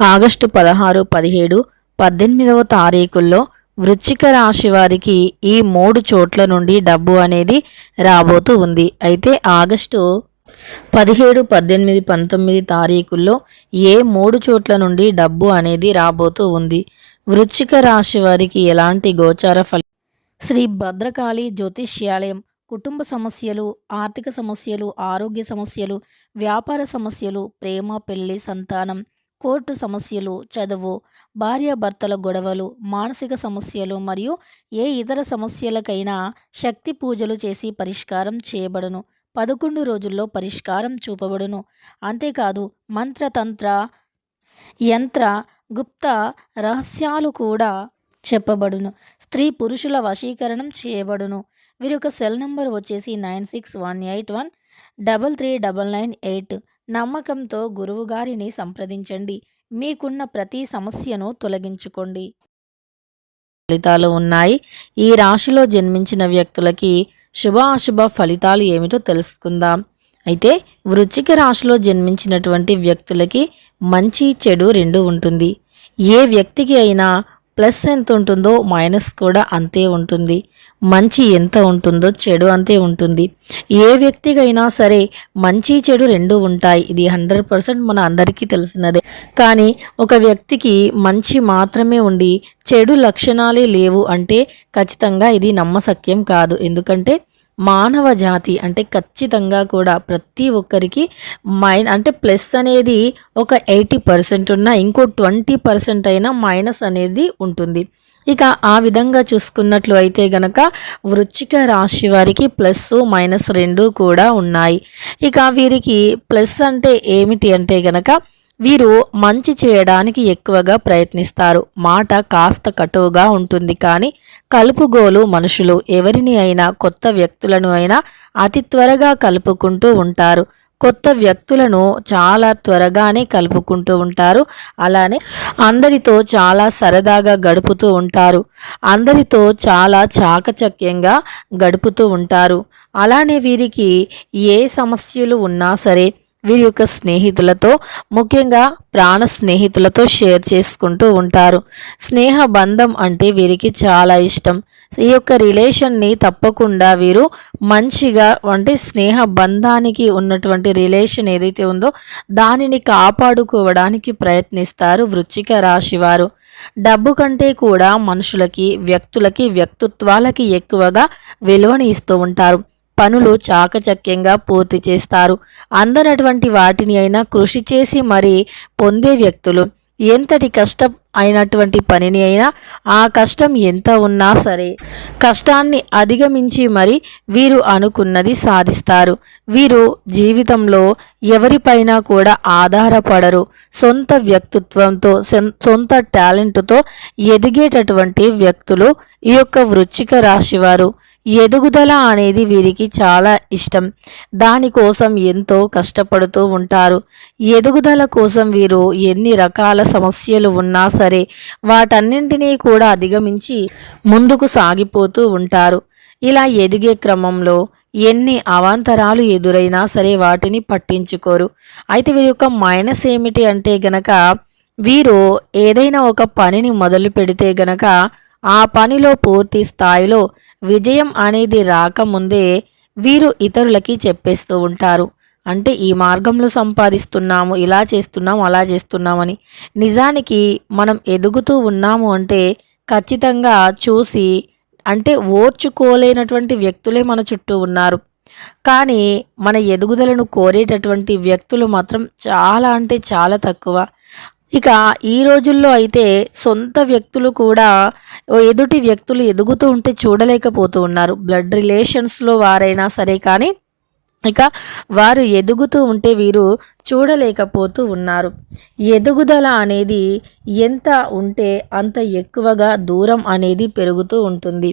August పదహారు పదిహేడు పద్దెనిమిదవ తారీఖుల్లో వృచ్చిక రాశి వారికి ఈ మూడు చోట్ల నుండి డబ్బు అనేది రాబోతూ ఉంది. అయితే ఆగస్టు పదిహేడు పద్దెనిమిది పంతొమ్మిది తారీఖుల్లో ఏ మూడు చోట్ల నుండి డబ్బు అనేది రాబోతూ ఉంది? వృచ్చిక రాశి వారికి ఎలాంటి గోచార ఫలి? శ్రీ భద్రకాళి జ్యోతిష్యాలయం కుటుంబ సమస్యలు ఆర్థిక సమస్యలు ఆరోగ్య సమస్యలు వ్యాపార సమస్యలు ప్రేమ పెళ్ళి సంతానం కోర్టు సమస్యలు చదువు భార్యాభర్తల గొడవలు మానసిక సమస్యలు మరియు ఏ ఇతర సమస్యలకైనా శక్తి పూజలు చేసి పరిష్కారం చేయబడును. పదకొండు రోజుల్లో పరిష్కారం చూపబడును. అంతేకాదు మంత్రతంత్ర యంత్ర గుప్త రహస్యాలు కూడా చెప్పబడును. స్త్రీ పురుషుల వశీకరణం చేయబడును. వీరి యొక్క సెల్ నెంబర్ వచ్చేసి nine six one eight one double three double nine eight. నమ్మకంతో గురువుగారిని సంప్రదించండి. మీకున్న ప్రతి సమస్యను తొలగించుకోండి. ఫలితాలు ఉన్నాయి. ఈ రాశిలో జన్మించిన వ్యక్తులకి శుభ అశుభ ఫలితాలు ఏమిటో తెలుసుకుందాం. అయితే వృచ్చిక రాశిలో జన్మించినటువంటి వ్యక్తులకి మంచి చెడు రెండు ఉంటుంది. ఏ వ్యక్తికి అయినా ప్లస్ ఎంత ఉంటుందో మైనస్ కూడా అంతే ఉంటుంది. మంచి ఎంత ఉంటుందో చెడు అంతే ఉంటుంది. ఏ వ్యక్తికైనా సరే మంచి చెడు రెండు ఉంటాయి. ఇది హండ్రెడ్ పర్సెంట్ మన అందరికీ తెలిసినదే. కానీ ఒక వ్యక్తికి మంచి మాత్రమే ఉండి చెడు లక్షణాలే లేవు అంటే ఖచ్చితంగా ఇది నమ్మసక్యం కాదు. ఎందుకంటే మానవ జాతి అంటే ఖచ్చితంగా కూడా ప్రతి ఒక్కరికి మైన్ అంటే ప్లస్ అనేది ఒక ఎయిటీ పర్సెంట్ ఉన్న ఇంకో ట్వంటీ పర్సెంట్ అయినా మైనస్ అనేది ఉంటుంది. ఇక ఆ విధంగా చూసుకున్నట్లు అయితే గనక వృచ్చిక రాశి వారికి ప్లస్ మైనస్ రెండు కూడా ఉన్నాయి. ఇక వీరికి ప్లస్ అంటే ఏమిటి అంటే గనక వీరు మంచి చేయడానికి ఎక్కువగా ప్రయత్నిస్తారు. మాట కాస్త కటువుగా ఉంటుంది కానీ కలుపుగోలు మనుషులు ఎవరిని అయినా కొత్త వ్యక్తులను అయినా అతి త్వరగా కలుపుకుంటూ ఉంటారు. కొత్త వ్యక్తులను చాలా త్వరగానే కలుపుకుంటూ ఉంటారు. అలానే అందరితో చాలా సరదాగా గడుపుతూ ఉంటారు. అందరితో చాలా చాకచక్యంగా గడుపుతూ ఉంటారు. అలానే వీరికి ఏ సమస్యలు ఉన్నా సరే వీరి యొక్క స్నేహితులతో ముఖ్యంగా ప్రాణ స్నేహితులతో షేర్ చేసుకుంటూ ఉంటారు. స్నేహ బంధం అంటే వీరికి చాలా ఇష్టం. ఈ యొక్క రిలేషన్ని తప్పకుండా వీరు మంచిగా అంటే స్నేహ బంధానికి ఉన్నటువంటి రిలేషన్ ఏదైతే ఉందో దానిని కాపాడుకోవడానికి ప్రయత్నిస్తారు వృచ్చిక రాశి వారు. డబ్బు కంటే కూడా మనుషులకి వ్యక్తులకి వ్యక్తిత్వాలకి ఎక్కువగా విలువని ఇస్తూ ఉంటారు. పనులు చాకచక్యంగా పూర్తి చేస్తారు. అందనటువంటి వాటిని అయినా కృషి చేసి మరి పొందే వ్యక్తులు. ఎంతటి కష్టం అయినటువంటి పనిని అయినా ఆ కష్టం ఎంత ఉన్నా సరే కష్టాన్ని అధిగమించి మరి వీరు అనుకున్నది సాధిస్తారు. వీరు జీవితంలో ఎవరిపైనా కూడా ఆధారపడరు. సొంత వ్యక్తిత్వంతో సొంత టాలెంట్తో ఎదిగేటటువంటి వ్యక్తులు ఈ యొక్క వృచ్చిక రాశివారు. ఎదుగుదల అనేది వీరికి చాలా ఇష్టం. దానికోసం ఎంతో కష్టపడుతూ ఉంటారు. ఎదుగుదల కోసం వీరు ఎన్ని రకాల సమస్యలు ఉన్నా సరే వాటన్నింటినీ కూడా అధిగమించి ముందుకు సాగిపోతూ ఉంటారు. ఇలా ఎదిగే క్రమంలో ఎన్ని అవాంతరాలు ఎదురైనా సరే వాటిని పట్టించుకోరు. అయితే వీరి యొక్క మైనస్ ఏమిటి అంటే గనక వీరు ఏదైనా ఒక పనిని మొదలు పెడితే గనక ఆ పనిలో పూర్తి స్థాయిలో విజయం అనేది రాకముందే వీరు ఇతరులకి చెప్పేస్తూ ఉంటారు. అంటే ఈ మార్గంలో సంపాదిస్తున్నాము ఇలా చేస్తున్నాము అలా చేస్తున్నామని. నిజానికి మనం ఎదుగుతూ ఉన్నాము అంటే ఖచ్చితంగా చూసి అంటే ఓర్చుకోలేనటువంటి వ్యక్తులే మన చుట్టూ ఉన్నారు. కానీ మన ఎదుగుదలను కోరేటటువంటి వ్యక్తులు మాత్రం చాలా అంటే చాలా తక్కువ. ఇక ఈ రోజుల్లో అయితే సొంత వ్యక్తులు కూడా ఎదుటి వ్యక్తులు ఎదుగుతూ ఉంటే చూడలేకపోతూ ఉన్నారు. బ్లడ్ రిలేషన్స్లో వారైనా సరే కానీ ఇక వారు ఎదుగుతూ ఉంటే వీరు చూడలేకపోతూ ఉన్నారు. ఎదుగుదల అనేది ఎంత ఉంటే అంత ఎక్కువగా దూరం అనేది పెరుగుతూ ఉంటుంది.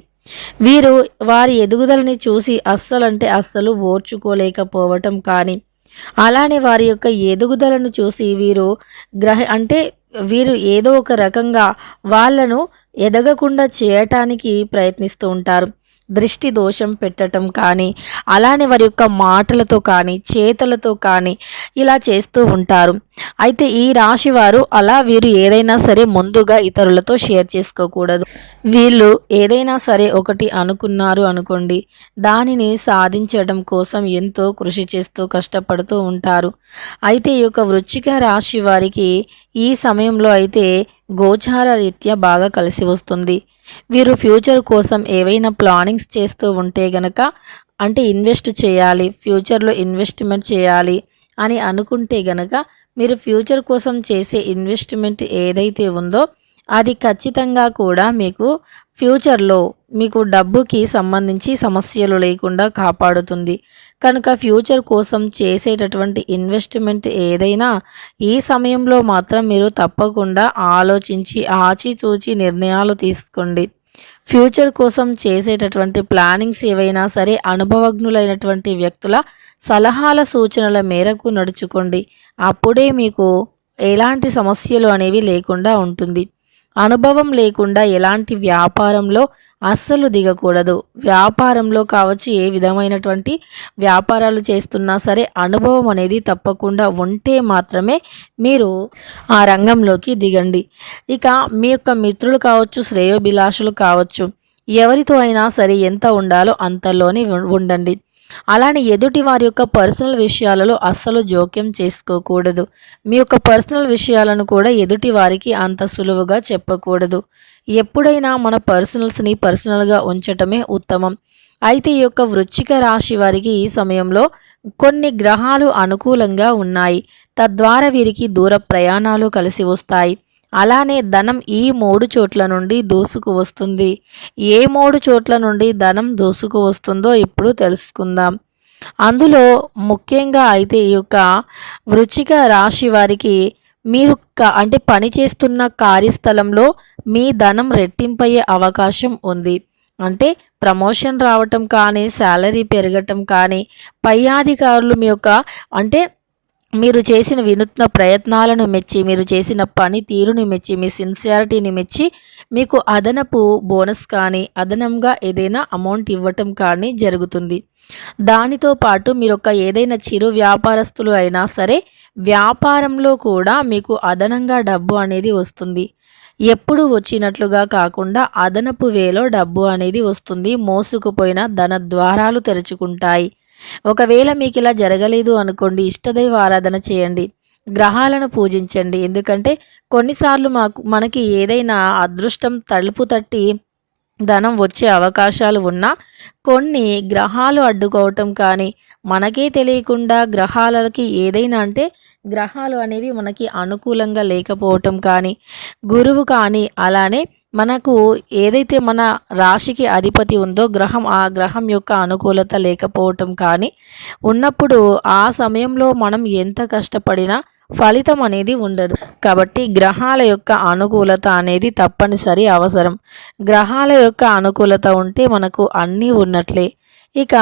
వీరు వారి ఎదుగుదలని చూసి అస్సలంటే అస్సలు ఓర్చుకోలేకపోవటం కానీ అలానే వారి యొక్క ఎదుగుదలను చూసి వీరు గ్రహ అంటే వీరు ఏదో ఒక రకంగా వాళ్ళను ఎదగకుండా చేయటానికి ప్రయత్నిస్తూ ఉంటారు. దృష్టి దోషం పెట్టటం కానీ అలానే వారి యొక్క మాటలతో కానీ చేతలతో కానీ ఇలా చేస్తూ ఉంటారు. అయితే ఈ రాశి వారు అలా వీరు ఏదైనా సరే ముందుగా ఇతరులతో షేర్ చేసుకోకూడదు. వీళ్ళు ఏదైనా సరే ఒకటి అనుకున్నారు అనుకోండి దానిని సాధించడం కోసం ఎంతో కృషి చేస్తూ కష్టపడుతూ ఉంటారు. అయితే ఈ యొక్క వృచ్చిక రాశి వారికి ఈ సమయంలో అయితే గోచార రీత్యా బాగా కలిసి వస్తుంది. వీరు ఫ్యూచర్ కోసం ఏవైనా ప్లానింగ్స్ చేస్తూ ఉంటే గనక అంటే ఇన్వెస్ట్ చేయాలి ఫ్యూచర్లో ఇన్వెస్ట్మెంట్ చేయాలి అని అనుకుంటే గనక మీరు ఫ్యూచర్ కోసం చేసే ఇన్వెస్ట్మెంట్ ఏదైతే ఉందో అది ఖచ్చితంగా కూడా మీకు ఫ్యూచర్లో మీకు డబ్బుకి సంబంధించి సమస్యలు లేకుండా కాపాడుతుంది. కనుక ఫ్యూచర్ కోసం చేసేటటువంటి ఇన్వెస్ట్మెంట్ ఏదైనా ఈ సమయంలో మాత్రం మీరు తప్పకుండా ఆలోచించి ఆచితూచి నిర్ణయాలు తీసుకోండి. ఫ్యూచర్ కోసం చేసేటటువంటి ప్లానింగ్స్ ఏవైనా సరే అనుభవజ్ఞులైనటువంటి వ్యక్తుల సలహాల సూచనల మేరకు నడుచుకోండి. అప్పుడే మీకు ఎలాంటి సమస్యలు అనేవి లేకుండా ఉంటుంది. అనుభవం లేకుండా ఎలాంటి వ్యాపారంలో అస్సలు దిగకూడదు. వ్యాపారంలో కావచ్చు ఏ విధమైనటువంటి వ్యాపారాలు చేస్తున్నా సరే అనుభవం అనేది తప్పకుండా ఉంటే మాత్రమే మీరు ఆ రంగంలోకి దిగండి. ఇక మీ యొక్క మిత్రులు కావచ్చు శ్రేయోభిలాషులు కావచ్చు ఎవరితో అయినా సరే ఎంత ఉండాలో అంతలోనే ఉండండి. అలానే ఎదుటి వారి యొక్క పర్సనల్ విషయాలలో అస్సలు జోక్యం చేసుకోకూడదు. మీ యొక్క పర్సనల్ విషయాలను కూడా ఎదుటి వారికి అంత సులువుగా చెప్పకూడదు. ఎప్పుడైనా మన పర్సనల్స్ని పర్సనల్గా ఉంచటమే ఉత్తమం. అయితే ఈ యొక్క వృచ్చిక రాశి వారికి ఈ సమయంలో కొన్ని గ్రహాలు అనుకూలంగా ఉన్నాయి. తద్వారా వీరికి దూర ప్రయాణాలు కలిసి వస్తాయి. అలానే ధనం ఈ మూడు చోట్ల నుండి దూసుకు వస్తుంది. ఏ మూడు చోట్ల నుండి ధనం దూసుకు వస్తుందో ఇప్పుడు తెలుసుకుందాం. అందులో ముఖ్యంగా అయితే ఈ యొక్క వృచ్చిక రాశి వారికి మీరు అంటే పని చేస్తున్న కార్యస్థలంలో మీ ధనం రెట్టింపయ్యే అవకాశం ఉంది. అంటే ప్రమోషన్ రావటం కానీ శాలరీ పెరగటం కానీ పై అధికారులు మీ యొక్క అంటే మీరు చేసిన వినూత్న ప్రయత్నాలను మెచ్చి మీరు చేసిన పని తీరుని మెచ్చి మీ సిన్సియారిటీని మెచ్చి మీకు అదనపు బోనస్ కానీ అదనంగా ఏదైనా అమౌంట్ ఇవ్వటం కానీ జరుగుతుంది. దానితో పాటు మీరు ఒక ఏదైనా చిరు వ్యాపారస్తులు అయినా సరే వ్యాపారంలో కూడా మీకు అదనంగా డబ్బు అనేది వస్తుంది. ఎప్పుడు వచ్చినట్లుగా కాకుండా అదనపు వేలో డబ్బు అనేది వస్తుంది. మోసుకుపోయిన ధన ద్వారాలు తెరుచుకుంటాయి. ఒకవేళ మీకు ఇలా జరగలేదు అనుకోండి ఇష్టదైవ ఆరాధన చేయండి. గ్రహాలను పూజించండి. ఎందుకంటే కొన్నిసార్లు మాకు మనకి ఏదైనా అదృష్టం తలుపు తట్టి ధనం వచ్చే అవకాశాలు ఉన్నా కొన్ని గ్రహాలు అడ్డుకోవటం కానీ మనకే తెలియకుండా గ్రహాలకి ఏదైనా అంటే గ్రహాలు అనేవి మనకి అనుకూలంగా లేకపోవటం కానీ గురువు కానీ అలానే మనకు ఏదైతే మన రాశికి అధిపతి ఉందో గ్రహం ఆ గ్రహం యొక్క అనుకూలత లేకపోవటం కానీ ఉన్నప్పుడు ఆ సమయంలో మనం ఎంత కష్టపడినా ఫలితం అనేది ఉండదు. కాబట్టి గ్రహాల యొక్క అనుకూలత అనేది తప్పనిసరి అవసరం. గ్రహాల యొక్క అనుకూలత ఉంటే మనకు అన్నీ ఉన్నట్లే. ఇక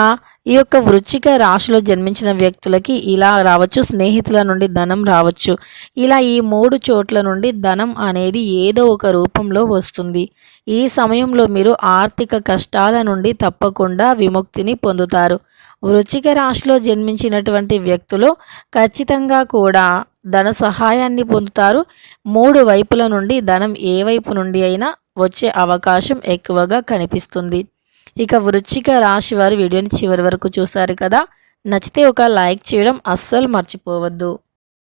ఈ యొక్క వృచ్చిక రాశిలో జన్మించిన వ్యక్తులకి ఇలా రావచ్చు స్నేహితుల నుండి ధనం రావచ్చు. ఇలా ఈ మూడు చోట్ల నుండి ధనం అనేది ఏదో ఒక రూపంలో వస్తుంది. ఈ సమయంలో మీరు ఆర్థిక కష్టాల నుండి తప్పకుండా విముక్తిని పొందుతారు. వృచ్చిక రాశిలో జన్మించినటువంటి వ్యక్తులు ఖచ్చితంగా కూడా ధన సహాయాన్ని పొందుతారు. మూడు వైపుల నుండి ధనం ఏ వైపు నుండి అయినా వచ్చే అవకాశం ఎక్కువగా కనిపిస్తుంది. ఇక వృచ్చిక రాశి వారి వీడియోని చివరి వరకు చూసారు కదా. నచ్చితే ఒక లైక్ చేయడం అస్సలు మర్చిపోవద్దు.